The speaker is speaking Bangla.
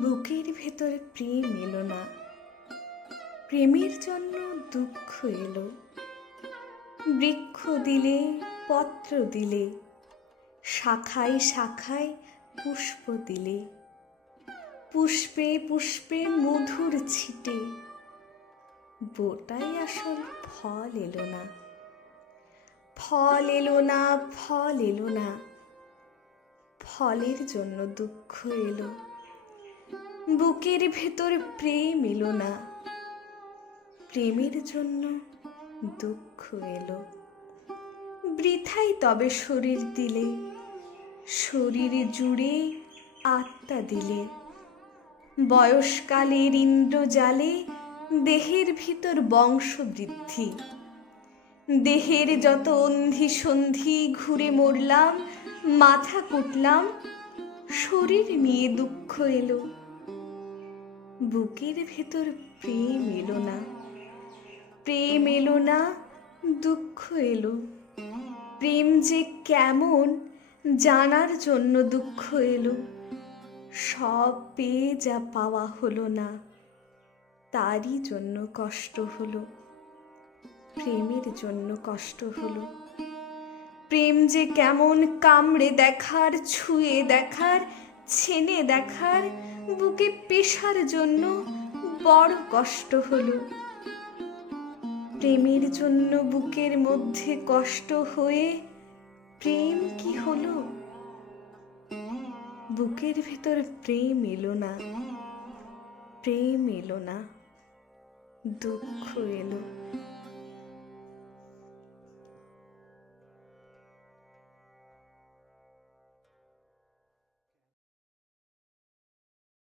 বুকের ভেতর প্রেম এলো না, প্রেমের জন্য দুঃখ এলো। বৃক্ষ দিলে, পত্র দিলে, শাখায় শাখায় পুষ্প দিলে, পুষ্পে পুষ্পে মধুর ছিটে বোটাই আসল ফল এলো না। ফল এলো না, ফল এলো না, ফলের জন্য দুঃখ এলো। বুকের ভেতর প্রেম এলো না, প্রেমের জন্য দুঃখ এলো। বৃথাই তবে শরীর দিলে, শরীর জুড়ে আত্মা দিলে। বয়সকালের ইন্দ্রজালে দেহের ভিতর বংশবৃদ্ধি। দেহের যত অন্ধি সন্ধি ঘুরে মরলাম, মাথা কুটলাম, শরীর নিয়ে দুঃখ এলো। বুকের ভেতর প্রেম এলো না, প্রেম এলো না, দুঃখ এলো। প্রেম যে কেমন জানার জন্য দুঃখ এলো। সব পেয়ে যা পাওয়া হলো না, তারই জন্য কষ্ট হলো। প্রেমের জন্য কষ্ট হলো। প্রেম যে কেমন কামড়ে দেখার, ছুঁয়ে দেখার, ছেনে দেখার, বুকে পেশার জন্য বড় কষ্ট হলো। প্রেমের জন্য বুকের মধ্যে কষ্ট হয়ে প্রেম কি হলো? বুকের ভেতর প্রেম এলো না, প্রেম এলো না, দুঃখ এলো।